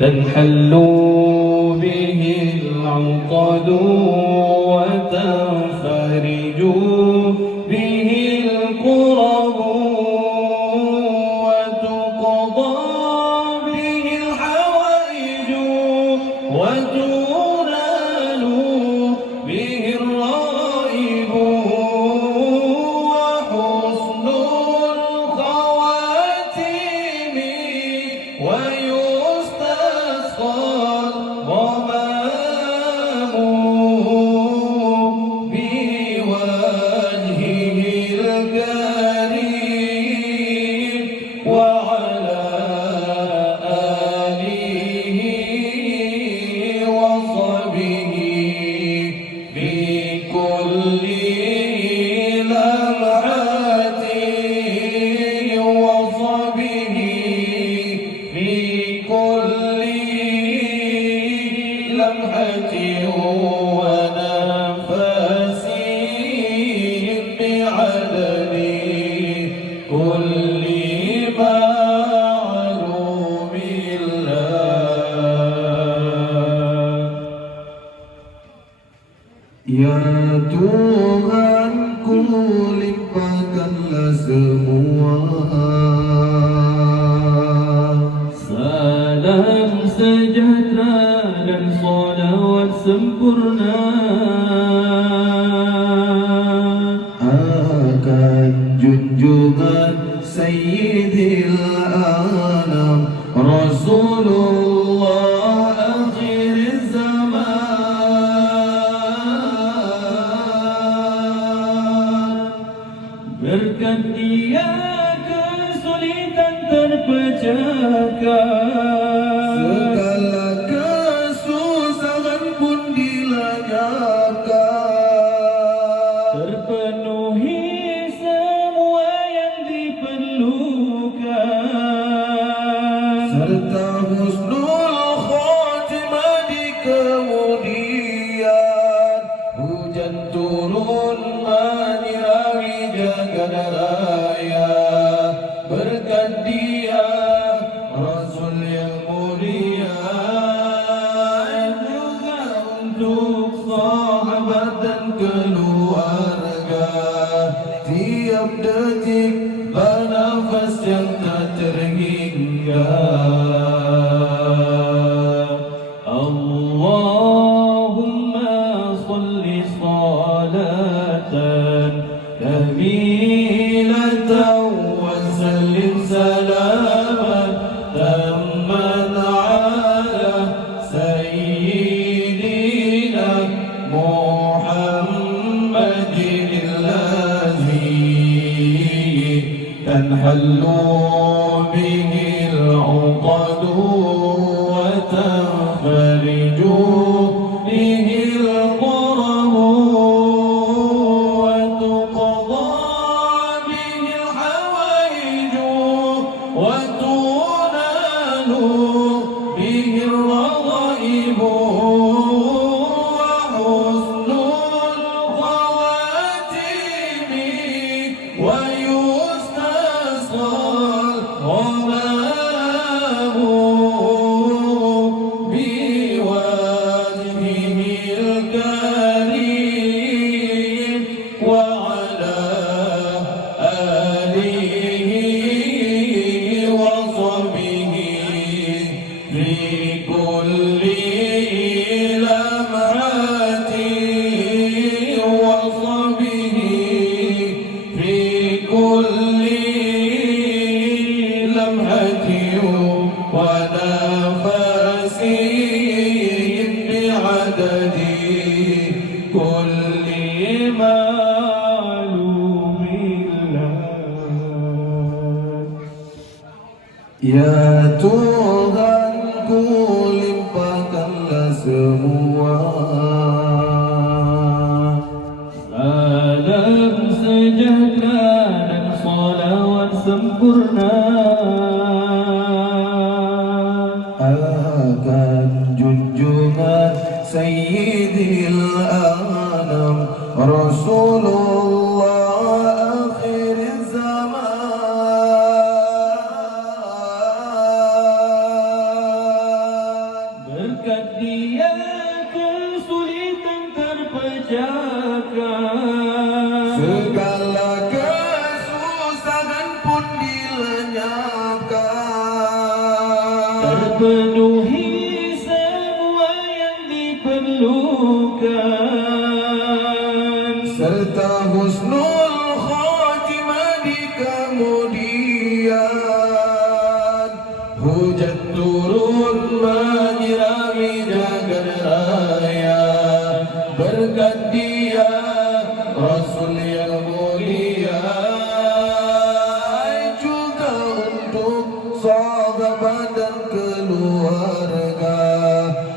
تنحل به العقد وتنفرج به الكرب وتقضى به الحوائج وتنال به الرائب وحسن الخواتيم ويستسقى الغمام بوجهه الكريم وعلى آله وصحبه بكل لمحة وصحبه بكل لمحة ونفس بعدد كل معلوم الله. Ya Tuhanku, limpahkanlah semua salam sejahtera dan salawat sempurna akan junjungan Sayyidil Anam Rasulullah akhir zaman. Berkat dia kesulitan terpecahkan, segala kesusahan pun dilenyapkan, terpenuhi semua yang diperlukan, serta husnul khotimah di kemudian. Hujan turun menyirami jagat raya, berkat dia Rasul yang mulia, juga untuk sahabat dan keluarga. Tiap detik bernafas yang tak terhingga. Allahumma salli salatan kamilatan wa sallim salaman tamman ala sayyidina Muhammadin alladhi tanhallu bihi al-uqad wa tanfariju bihi al-qurab wa tuqadha bihi al-hawaij wa tunalu bihi al-raghaib wa husnul khawatim wa yustasqa al-ghamam بوجهه الكريم وعلى آله وصحبه في كل لمحة وصحبه في كل لمحة ونفس بعدد كل معلوم الله. Ya Tuhanku, limpahkanlah semua salam sejahtera dan salawat sempurna akan junjungan Sayyidil Anam Rasulullah akhir zaman. berkat dia kesulitan terpecahkan, segala kesusahan pun dilenyapkan, terpenuhi semua yang diperlukan, serta husnul khatimah di kemudian. Hujan turun menyirami jagat raya, berkat dia Rasul yang mulia, juga untuk sahabat dan keluarga.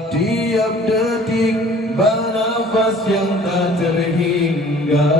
Tiap detik bernafas yang tak terhingga.